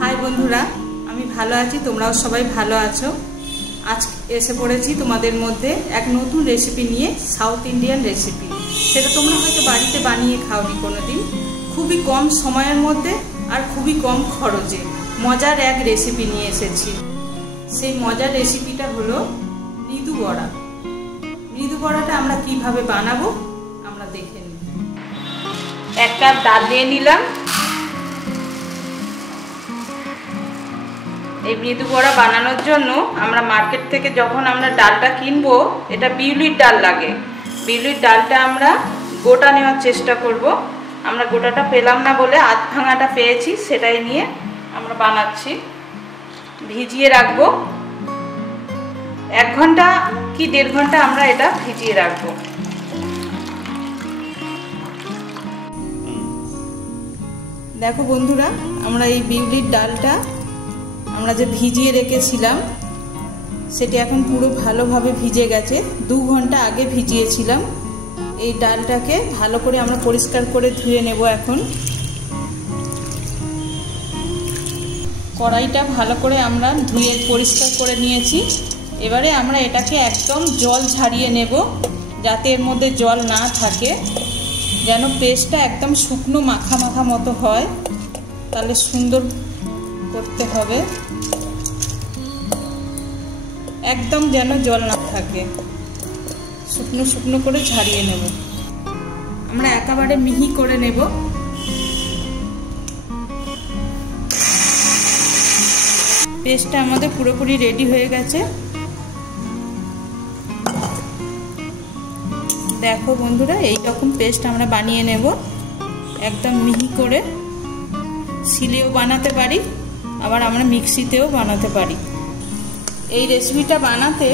High বন্ধুরা, আমি ভালো আছি, তোমরাও সবাই ভালো আছো। আজ এসে পড়েছি তোমাদের মধ্যে এক নতুন রেসিপি নিয়ে, সাউথ ইন্ডিয়ান রেসিপি। সেটা তোমরা হয়তো বাড়িতে বানিয়ে খাওনি কোনোদিন। খুবই কম সময়ের মধ্যে আর খুবই কম খরচে মজার এক রেসিপি নিয়ে এসেছি। সেই মজার রেসিপিটা হলো মৃদু বড়া। মৃদু বড়াটা আমরা কিভাবে বানাবো আমরা দেখে নিই। এক কাপ ডাল নিয়ে নিলাম। এই মৃদু বড়া বানানোর জন্য আমরা মার্কেট থেকে যখন আমরা ডালটা কিনবো, এটা বিউলির ডাল লাগে। বিউলির ডালটা আমরা গোটা নেওয়ার চেষ্টা করব। আমরা গোটাটা পেলাম না বলে আধ ভাঙাটা পেয়েছি, সেটাই নিয়ে আমরা বানাচ্ছি। ভিজিয়ে রাখবো 1 ঘন্টা কি 1.5 ঘন্টা আমরা এটা ভিজিয়ে রাখবো। দেখো বন্ধুরা, আমরা এই বিউলির ডালটা আমরা যে ভিজিয়ে রেখেছিলাম সেটি এখন পুরো ভালোভাবে ভিজে গেছে। 2 ঘন্টা আগে ভিজিয়েছিলাম। এই ডালটাকে ভালো করে আমরা পরিষ্কার করে ধুয়ে নেব। এখন কড়াইটা ভালো করে আমরা ধুয়ে পরিষ্কার করে নিয়েছি। এবারে আমরা এটাকে একদম জল ঝারিয়ে নেব, যাতে এর মধ্যে জল না থাকে, যেন পেস্টটা একদম শুকনো মাখা মাখা মতো হয়। তাহলে সুন্দর করতে হবে, একদম যেন জল না থাকে, শুকনো শুকনো করে ঝারিয়ে নেব। আমরা একেবারে মিহি করে নেব। পেস্টটা আমাদের পুরোপুরি রেডি হয়ে গেছে। দেখো বন্ধুরা, এইরকম পেস্ট আমরা বানিয়ে নেব একদম মিহি করে। শিলেও বানাতে পারি, আবার আমরা মিক্সিতেও বানাতে পারি। এই রেসিপিটা বানাতে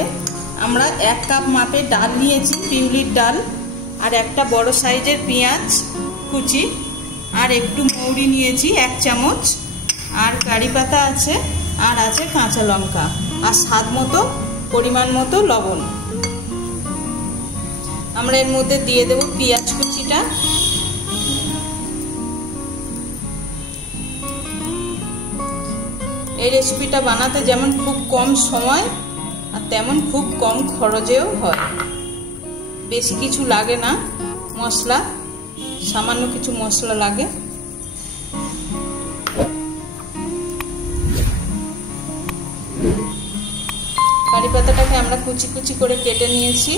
আমরা 1 কাপ মাপে ডাল নিয়েছি, বিউলির ডাল, আর একটা বড় সাইজের পেঁয়াজ কুচি, আর একটু মৌরি নিয়েছি 1 চামচ, আর কারি পাতা আছে, আর আছে কাঁচা লঙ্কা, আর স্বাদ মতো পরিমাণ মতো লবণ। আমরা এর মধ্যে দিয়ে দেব পেঁয়াজ কুচিটা। এই রেসিপিটা বানাতে যেমন খুব কম সময় আর তেমন খুব কম খরচেও হয়। বেশি কিছু লাগে না মশলা, সামান্য কিছু মশলা লাগে। কারি পাতাটাকে আমরা কুচি কুচি করে কেটে নিয়েছি।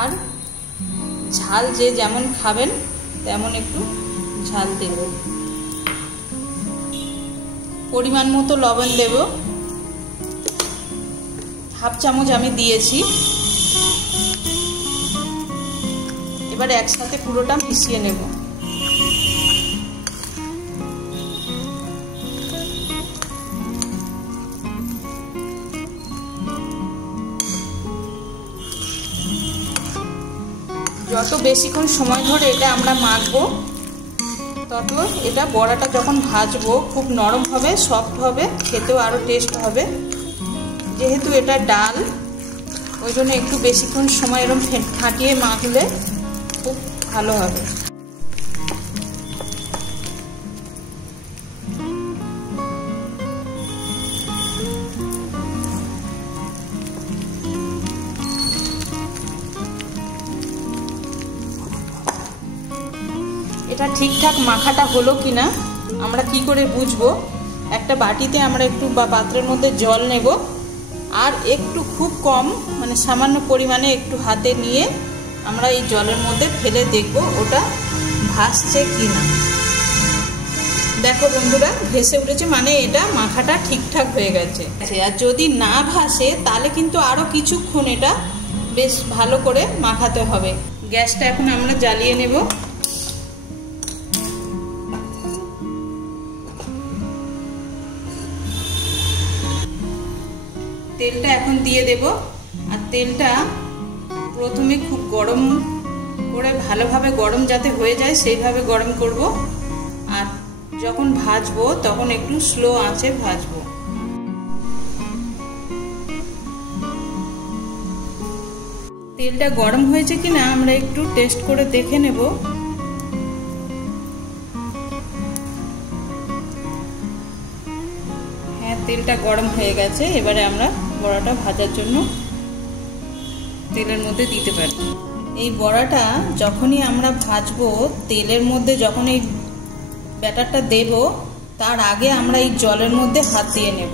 আর ঝাল যে যেমন খাবেন তেমন একটু ঝাল দেব। পরিমাণ মতো লবণ দেব, 1/2 চামচ আমি দিয়েছি। এবার একসাথে পুরোটা মিশিয়ে নেব। যত বেশিক্ষণ সময় ধরে এটা আমরা মাখবো, তত এটা বড়াটা যখন ভাজবো খুব নরম হবে, সফট হবে, খেতেও আরও টেস্ট হবে। যেহেতু এটা ডাল, ওই জন্য একটু বেশিক্ষণ সময় এরকম ফাটিয়ে মাখলে খুব ভালো হবে। এটা ঠিকঠাক মাখাটা হলো কিনা আমরা কি করে বুঝবো? একটা বাটিতে আমরা একটু বা পাত্রের মধ্যে জল নেব, আর একটু খুব কম মানে সামান্য পরিমাণে একটু হাতে নিয়ে আমরা এই জলের মধ্যে ফেলে দেখব ওটা ভাসছে কিনা। দেখো বন্ধুরা, ভেসে উঠেছে, মানে এটা মাখাটা ঠিকঠাক হয়ে গেছে। আর যদি না ভাসে তাহলে কিন্তু আরও কিছুক্ষণ এটা বেশ ভালো করে মাখাতে হবে। গ্যাসটা এখন আমরা জ্বালিয়ে নেব। তেলটা এখন দিয়ে দেব। আর তেলটা প্রথমে খুব গরম করে ভালোভাবে গরম যাতে হয়ে যায় সেইভাবে গরম করব। আর যখন ভাজবো তখন একটু স্লো আঁচে ভাজবো। তেলটা গরম হয়েছে কিনা আমরা একটু টেস্ট করে দেখে নেব। তেলটা গরম হয়ে গেছে, এবারে আমরা বড়াটা ভাজার জন্য তেলের মধ্যে দিতে পারি। এই বড়াটা যখনই আমরা ভাজবো, তেলের মধ্যে যখন এই ব্যাটারটা দেব, তার আগে আমরা এই জলের মধ্যে হাত দিয়ে নেব,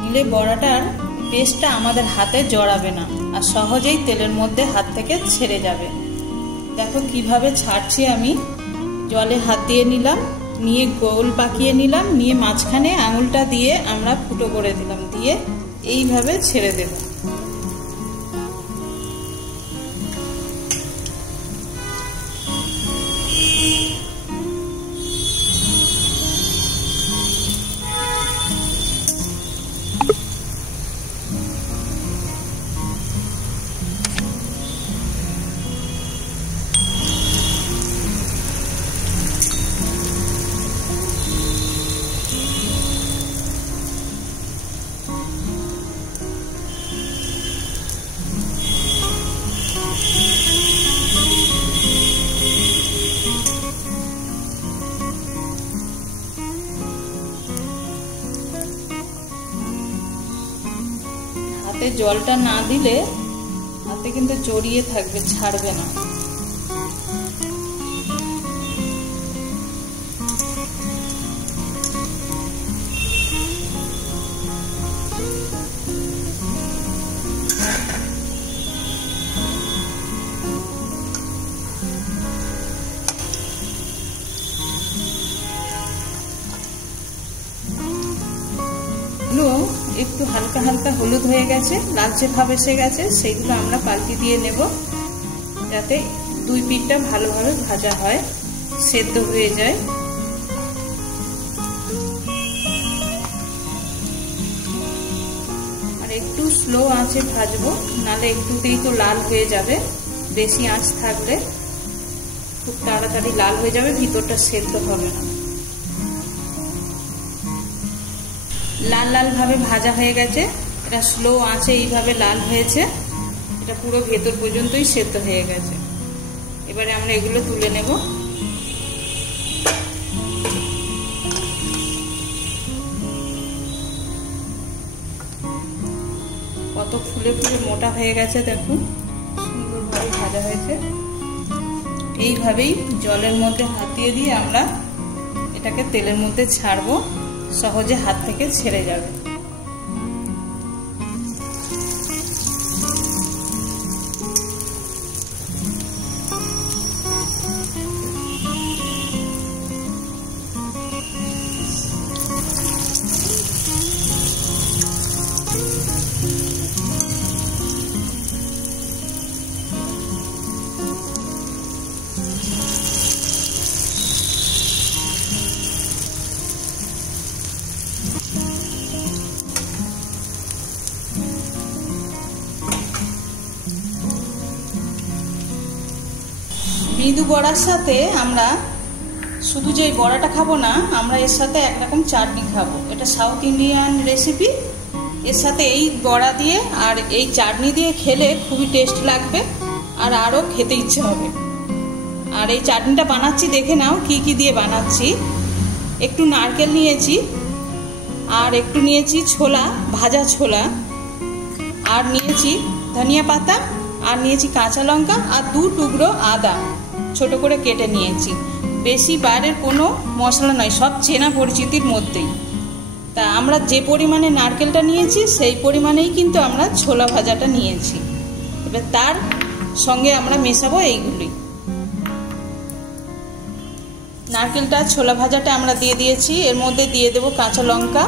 নিলে বড়াটার পেস্টটা আমাদের হাতে জড়াবে না আর সহজেই তেলের মধ্যে হাত থেকে ছেড়ে যাবে। দেখো কিভাবে ছাড়ছি আমি। জলে হাত দিয়ে নিলাম, নিয়ে গোল পাকিয়ে নিলাম, নিয়ে মাঝখানে আঙুলটা দিয়ে আমরা ফুটো করে দিলাম, দিয়ে এইভাবে ছেড়ে দেব। হাতে জলটা না দিলে হাতে কিন্তু জড়িয়ে থাকবে, ছাড়বে না। একটু হালকা হালকা হলুদ হয়ে গেছে, লালচে ভাব এসে গেছে, সেইগুলো আমরা পাল্টি দিয়ে নেব, যাতে দুই পিঠটা ভালোভাবে ভাজা হয়, সেদ্ধ হয়ে যায়। আর একটু স্লো আঁচে ভাজবো, নালে একটুতেই তো লাল হয়ে যাবে। বেশি আঁচ থাকলে খুব তাড়াতাড়ি লাল হয়ে যাবে, ভিতরটা সেদ্ধ হবে না। লাল লাল ভাবে ভাজা হয়ে গেছে, এটা স্লো আঁচে এইভাবে লাল হয়েছে, এটা পুরো ভেতর পর্যন্তই সেদ্ধ হয়ে গেছে। এবারে আমরা এগুলো তুলে নেব। কত ফুলে ফুলে মোটা হয়ে গেছে, দেখুন সুন্দরভাবে ভাজা হয়েছে। এইভাবেই জলের মধ্যে হাত দিয়ে আমরা এটাকে তেলের মধ্যে ছাড়বো, সহজে হাত থেকে ছেড়ে যাবে। মৃদু বড়ার সাথে আমরা শুধু যে বড়াটা খাবো না, আমরা এর সাথে একরকম চাটনি খাবো। এটা সাউথ ইন্ডিয়ান রেসিপি, এর সাথে এই বড়া দিয়ে আর এই চাটনি দিয়ে খেলে খুবই টেস্ট লাগবে আর আরও খেতে ইচ্ছে হবে। আর এই চাটনিটা বানাচ্ছি, দেখে নাও কি কি দিয়ে বানাচ্ছি। একটু নারকেল নিয়েছি, আর একটু নিয়েছি ছোলা, ভাজা ছোলা, আর নিয়েছি ধনিয়া পাতা, আর নিয়েছি কাঁচা লঙ্কা, আর 2 টুকরো আদা ছোট করে কেটে নিয়েছি। বেশি বাইরের কোনো মশলা নয়, সব চেনা পরিচিতির মধ্যেই। তা আমরা যে পরিমাণে নারকেলটা নিয়েছি সেই পরিমাণেই কিন্তু আমরা ছোলা ভাজাটা নিয়েছি। এবার তার সঙ্গে আমরা মেশাবো এইগুলি। নারকেলটা ছোলা ভাজাটা আমরা দিয়ে দিয়েছি, এর মধ্যে দিয়ে দেবো কাঁচা লঙ্কা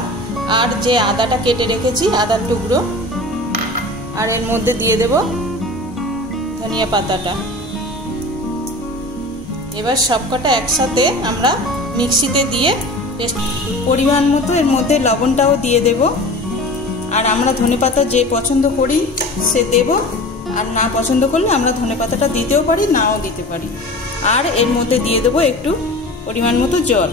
আর যে আদাটা কেটে রেখেছি আদার টুকরো, আর এর মধ্যে দিয়ে দেব ধনিয়া পাতাটা। এবার সবকটা একসাথে আমরা মিক্সিতে দিয়ে পরিমাণ মতো এর মধ্যে লবণটাও দিয়ে দেব। আর আমরা ধনেপাতা যে পছন্দ করি সে দেব, আর না পছন্দ করলে আমরা ধনেপাতাটা দিতেও পারি, নাও দিতে পারি। আর এর মধ্যে দিয়ে দেবো একটু পরিমাণ মতো জল।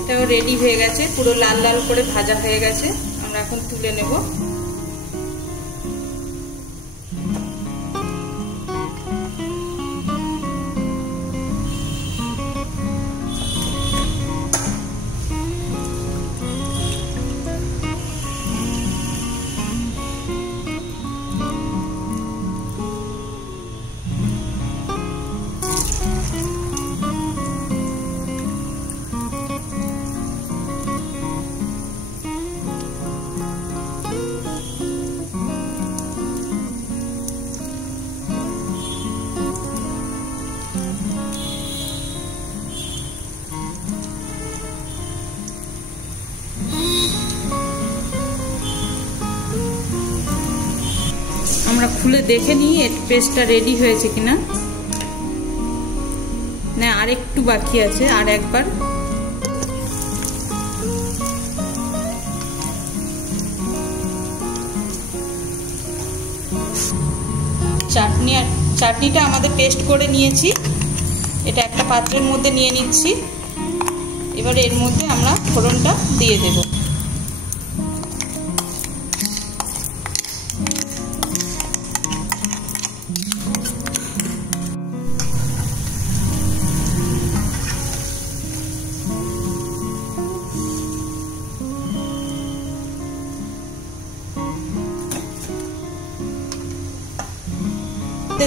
এটাও রেডি হয়ে গেছে, পুরো লাল লাল করে ভাজা হয়ে গেছে। আমরা এখন তুলে নেব। আমরা খুলে দেখে নিই এর পেস্টটা রেডি হয়েছে কিনা। না, আর একটু বাকি আছে, আর একবার। চাটনিটা আমাদের পেস্ট করে নিয়েছি। এটা একটা পাত্রের মধ্যে নিয়ে নিচ্ছি। এবার এর মধ্যে আমরা ফোড়নটা দিয়ে দেব।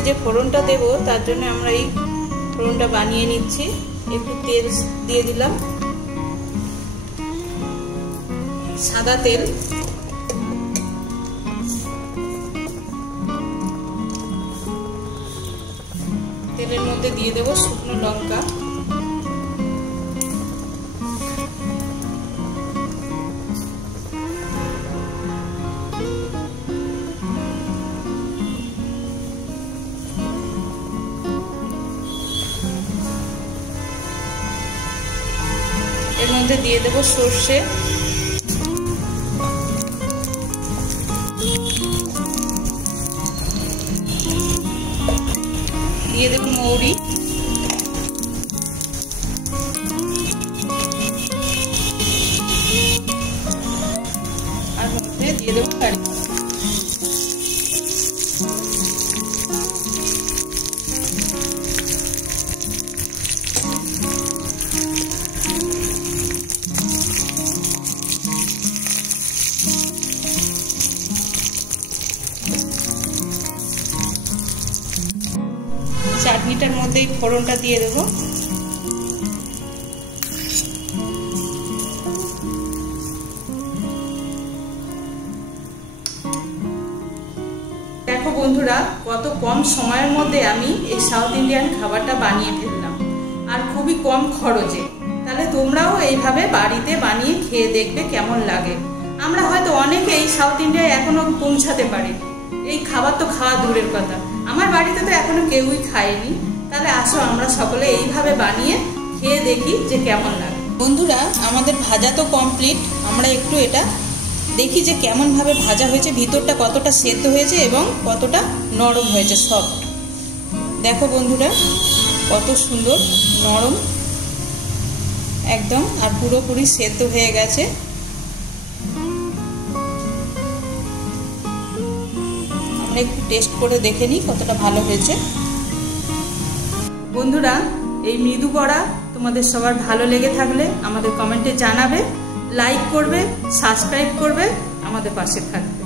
যে ফোড়নটা দেব তার জন্য আমরা এই ফোড়নটা বানিয়ে নিচ্ছি। একটু তেল দিয়ে দিলাম, সাদা তেল। তেলের মধ্যে দিয়ে দেব শুকনো লঙ্কা, এর মধ্যে দিয়ে দেব সর্ষে, দিয়ে দেব মৌরি, আর মধ্যে দিয়ে দেব কারি। চাটনিটার মধ্যে এই ফোড়নটা দিয়ে দেবো। দেখো বন্ধুরা, কত কম সময়ের মধ্যে আমি এই সাউথ ইন্ডিয়ান খাবারটা বানিয়ে ফেললাম, আর খুবই কম খরচে। তাহলে তোমরাও এইভাবে বাড়িতে বানিয়ে খেয়ে দেখবে কেমন লাগে। আমরা হয়তো অনেকে এই সাউথ ইন্ডিয়ায় এখনো পৌঁছাতে পারিনি, এই খাবার তো খাওয়া দূরের কথা, আমার বাড়িতে তো এখনো কেউই খায়নি। তাহলে আসো আমরা সকলে এইভাবে বানিয়ে খেয়ে দেখি যে কেমন লাগে। বন্ধুরা, আমাদের ভাজা তো কমপ্লিট। আমরা একটু এটা দেখি যে কেমন ভাবে ভাজা হয়েছে, ভিতরটা কতটা সেদ্ধ হয়েছে এবং কতটা নরম হয়েছে, সফট। দেখো বন্ধুরা, কত সুন্দর নরম একদম, আর পুরোপুরি সেদ্ধ হয়ে গেছে। আমরা একটু টেস্ট করে দেখে নিই কতটা ভালো হয়েছে। বন্ধুরা, এই মৃদু বড়া তোমাদের সবার ভালো লেগে থাকলে আমাদের কমেন্টে জানাবে, লাইক করবে, সাবস্ক্রাইব করবে, আমাদের পাশে থাকবে।